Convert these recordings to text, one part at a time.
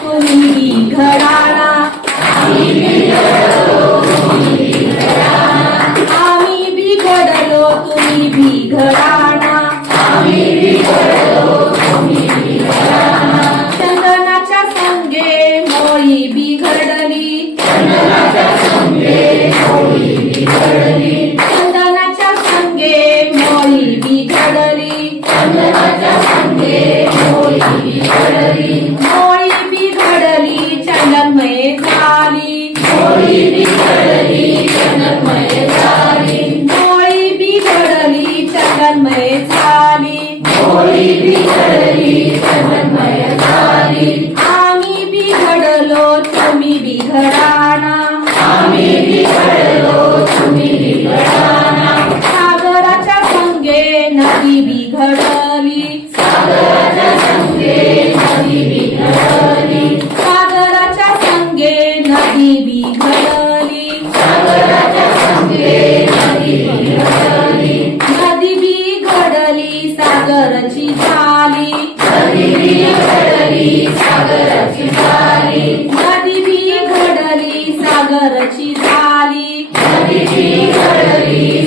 तुम्ही बिघडाना आम्ही बिघडलो तुम्ही बिघडाना चंदनाच्या संगे मोळी बिघडली चंदनाच्या संगे मोळी बिघडली मोळी बिघडली चंदनमय झाली मोळी बिघडली चंदनमय झाली आम्ही बिघडलो तुम्ही बिघडाना सागराच्या संगे नदी बिघडली सागराच्या संगे नदी बिघडली नदी बिघडली सागराची झाली नदी बिघडली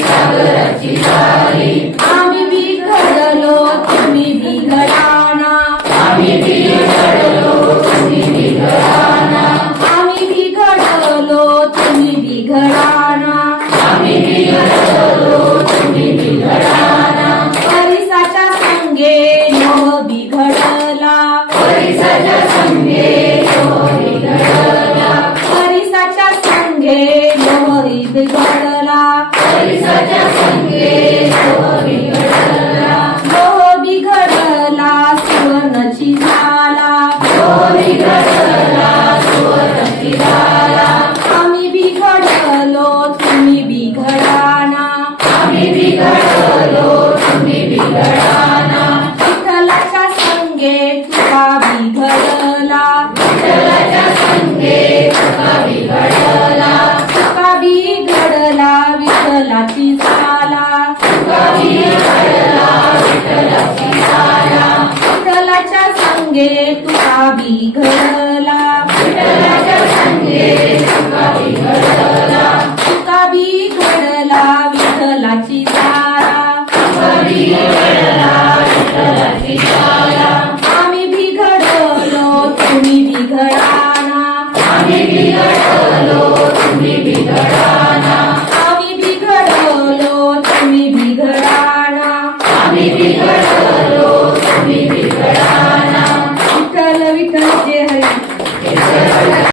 सागराची झाली आम्ही बिघडलो तुम्ही बिघडाना आम्ही बिघडलो तुम्ही बिघडाना परिसाच्या संगे लोह बिघडला परिसाच्या संगे लोह बिघडला सुवर्णची झाला आम्ही बिघडलो तुम्ही बिघडाना विठ्ठलाच्या संगे तुका बिघडला तुका बिघडला विठ्ठलाची झाला विठ्ठलाच्या संगे तुका बिघडला तुका बिघडला विठ्ठलाची झाला आम्ही बिघडलो तुम्ही बिघडाना